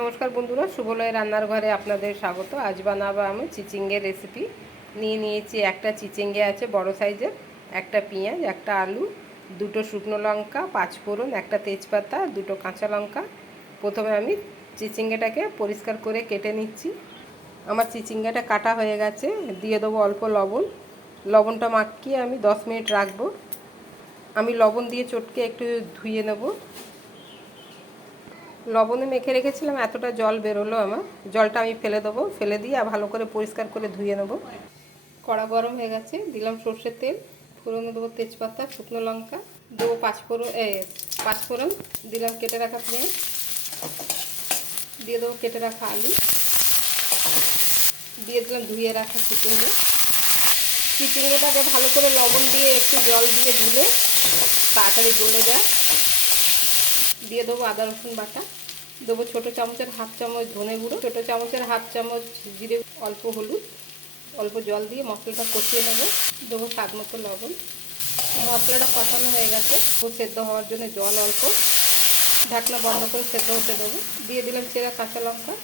নমস্কার বন্ধুরা, শুভলয় রান্নার ঘরে আপনাদের স্বাগত। আজ বানাবো আমি চিচিঙ্গের রেসিপি নিয়ে নিয়েছি একটা চিচিঙ্গে আছে বড় সাইজের, একটা পেঁয়াজ, একটা আলু, দুটো শুকনো লঙ্কা, পাঁচ ফোড়ন, একটা তেজপাতা, দুটো কাঁচা লঙ্কা। প্রথমে আমি চিচিঙ্গেটাকে পরিষ্কার করে কেটে নিচ্ছি। আমার চিচিঙ্গাটা কাটা হয়ে গেছে, দিয়ে দেবো অল্প লবণ। লবণটা মাখিয়ে আমি দশ মিনিট রাখব। আমি লবণ দিয়ে চটকে একটু ধুয়ে নেব। লবণে মেখে রেখেছিলাম, এতটা জল বেরোলো আমার। জলটা আমি ফেলে দেবো, ফেলে দিয়ে আর ভালো করে পরিষ্কার করে ধুয়ে নেব। কড়া গরম হয়ে গেছে, দিলাম সর্ষের তেল, ফোড়নে দেবো তেজপাতা, শুকনো লঙ্কা, দেবো পাঁচফোড়ন পাঁচফোড়ন, দিলাম কেটে রাখা পেঁয়াজ দিয়ে দেবো কেটে রাখা আলু। দিয়ে দিলাম ধুয়ে রাখা চিচিঙ্গে। চিচিঙ্গেটাকে ভালো করে লবণ দিয়ে একটু জল দিয়ে ধুলে তাড়াতাড়ি গলে যায়। দিয়ে দেবো আদা, রসুন বাটা। দেবো ছোটো চামচের হাফ চামচ ধনে গুঁড়ো, ছোটো চামচের হাফ চামচ জিরে, অল্প হলুদ, অল্প জল দিয়ে মশলাটা কষিয়ে নেব। দেবো স্বাদ মতো লবণ। মশলাটা কষানো হয়ে গেছে। সেদ্ধ হওয়ার জন্য জল অল্প। ঢাকনা বন্ধ করে সেদ্ধ হতে দেবো। দিয়ে দিলাম চেরা কাঁচা লঙ্কা।